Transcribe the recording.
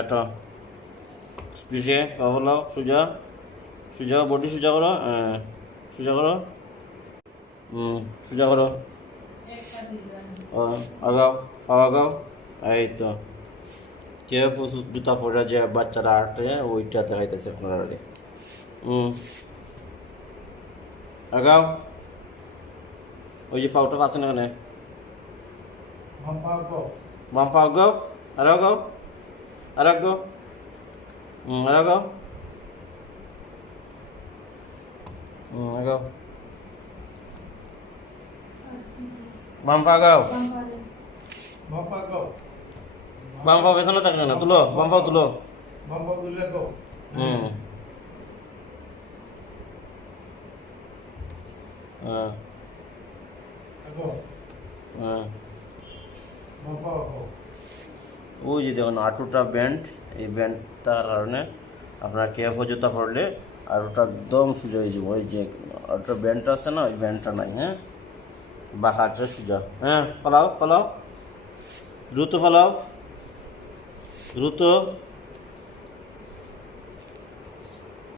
এটা পিছিয়ে পা ফেলাও সোজা সোজা বডি সোজা করো সোজা করো সোজা করো আগাও পা আগাও এই তো কে জুতা পরে যে বাচ্চারা আটে ওইটা দেখাইতেছে আপনার আগে আগাও ওই যে পাউটা আছে না এখানে বাম পা আগাও আর আগাও আর আগাও আর আগাও আগাও বাম পা আগাও বাম পা পেছনে থাকে না তুলো বাম পা তুলো হ্যাঁ ওই যে দেখুন আঁটুটা ব্যান্ড এই ব্যান্ডটার কারণে আপনার কেএফও জুতা পরলে আঁটুটা একদম সোজা হয়ে যাবে ওই যে আঁটুটা ব্যান্ডটা আছে না ওই ব্যান্ডটা নাই হ্যাঁ বাঁকা আছে সোজা হ্যাঁ ফলাও ফলাও দ্রুত ফলাও দ্রুত